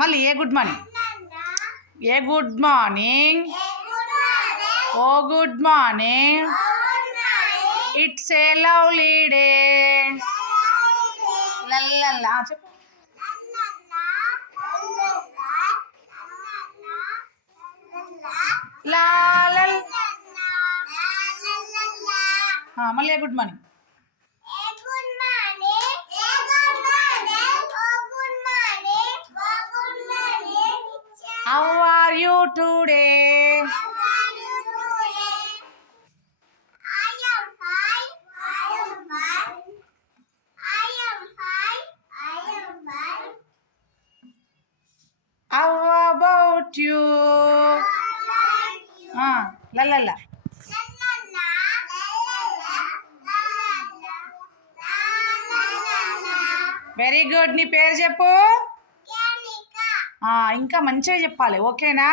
మళ్ళీ a good morning, a good morning, oh good morning, it's a lovely day. లల్లల్లా చెప్పు. లాలల్ మళ్ళీ good morning. How are you today? I am fine. How about you? La la la. Very good. నీ పేరు చెప్పు. ఇంకా మంచిగా చెప్పాలి, ఓకేనా?